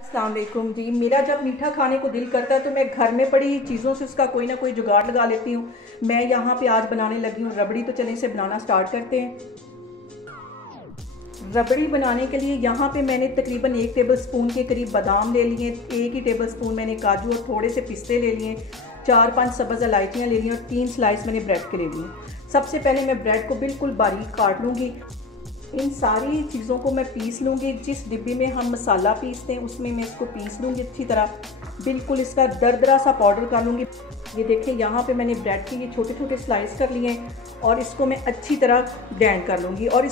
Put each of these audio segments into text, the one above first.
अस्सलाम वालेकुम जी। मेरा जब मीठा खाने को दिल करता है तो मैं घर में पड़ी चीज़ों से उसका कोई ना कोई जुगाड़ लगा लेती हूँ। मैं यहाँ पे आज बनाने लगी हूँ रबड़ी। तो चलें इसे बनाना स्टार्ट करते हैं। रबड़ी बनाने के लिए यहाँ पे मैंने तकरीबन 1 टेबल स्पून के करीब बादाम ले लिए, 1 ही टेबल स्पून मैंने काजू और थोड़े से पिस्ते ले लिए, 4-5 सब्ज़ इलायचियाँ ले ली और 3 स्लाइस मैंने ब्रेड के ले लिए। सबसे पहले मैं ब्रेड को बिल्कुल बारीक काट लूँगी। इन सारी चीज़ों को मैं पीस लूँगी। जिस डिब्बी में हम मसाला पीसते हैं उसमें मैं इसको पीस लूँगी अच्छी तरह, बिल्कुल इसका दरदरा सा पाउडर कर लूँगी। ये देखें यहाँ पे मैंने ब्रेड के ये छोटे छोटे स्लाइस कर लिए हैं और इसको मैं अच्छी तरह ग्राइंड कर लूँगी। और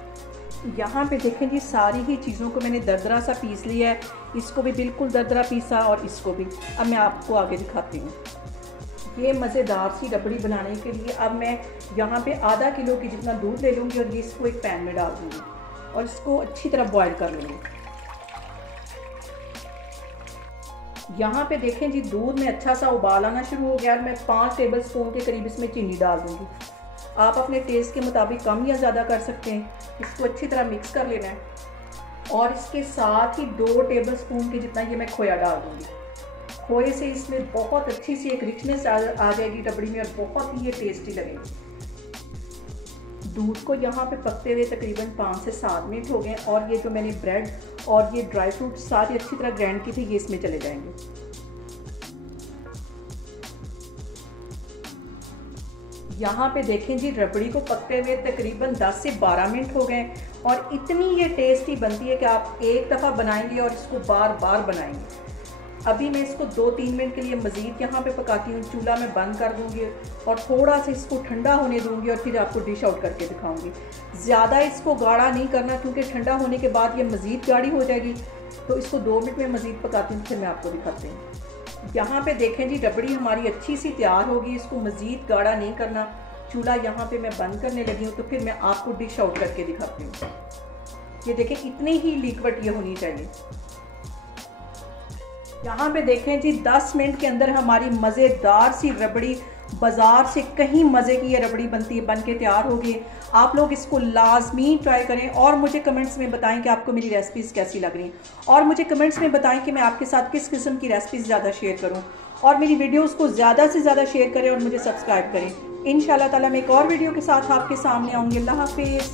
यहाँ पे देखें जी सारी ही चीज़ों को मैंने दरदरा सा पीस लिया है। इसको भी बिल्कुल दरदरा पीसा और इसको भी। अब मैं आपको आगे दिखाती हूँ। ये मज़ेदार सी रबड़ी बनाने के लिए अब मैं यहाँ पे आधा किलो की जितना दूध ले लूँगी और ये इसको एक पैन में डाल दूँगी और इसको अच्छी तरह बॉईल कर लूँगी। यहाँ पे देखें जी दूध में अच्छा सा उबाल आना शुरू हो गया और मैं 5 टेबल स्पून के करीब इसमें चीनी डाल दूँगी। आप अपने टेस्ट के मुताबिक कम या ज़्यादा कर सकते हैं। इसको अच्छी तरह मिक्स कर लेना है और इसके साथ ही 2 टेबल स्पून के जितना ये मैं खोया डाल दूँगी। खोए से इसमें बहुत अच्छी सी एक रिचनेस आ जाएगी रबड़ी में और बहुत ही ये टेस्टी लगेगी। दूध को यहाँ पे पकते हुए तकरीबन 5 से 7 मिनट हो गए और ये जो मैंने ब्रेड और ये ड्राई फ्रूट सारी अच्छी तरह ग्राइंड की थी ये इसमें चले जाएंगे। यहाँ पे देखें जी रबड़ी को पकते हुए तकरीबन 10 से 12 मिनट हो गए और इतनी ये टेस्टी बनती है कि आप एक दफ़ा बनाएंगे और इसको बार बार बनाएंगे। अभी मैं इसको 2-3 मिनट के लिए मज़ीद यहाँ पे पकाती हूँ। चूल्हा में बंद कर दूँगी और थोड़ा सा इसको ठंडा होने दूँगी और फिर आपको डिश आउट करके दिखाऊँगी। ज़्यादा इसको गाढ़ा नहीं करना क्योंकि ठंडा होने के बाद ये मज़ीद गाढ़ी हो जाएगी। तो इसको 2 मिनट में मज़ीद पकाती हूँ, फिर मैं आपको दिखाती हूँ। यहाँ पे देखें जी रबड़ी हमारी अच्छी सी तैयार होगी। इसको मज़ीद गाढ़ा नहीं करना। चूल्हा यहाँ पे मैं बंद करने लगी हूँ तो फिर मैं आपको डिश आउट करके दिखाती हूँ। ये देखें इतनी ही लिक्विड ये होनी चाहिए। यहाँ पे देखें जी 10 मिनट के अंदर हमारी मज़ेदार सी रबड़ी बाज़ार से कहीं मज़े की ये रबड़ी बन के तैयार होगी। आप लोग इसको लाजमी ट्राई करें और मुझे कमेंट्स में बताएं कि आपको मेरी रेसिपीज़ कैसी लग रही हैं और मुझे कमेंट्स में बताएं कि मैं आपके साथ किस किस्म की रेसिपीज़ ज़्यादा शेयर करूं और मेरी वीडियोस को ज़्यादा से ज़्यादा शेयर करें और मुझे सब्सक्राइब करें। इंशाल्लाह ताला मैं एक और वीडियो के साथ आपके सामने आऊँगी। अल्लाह हाफिज़।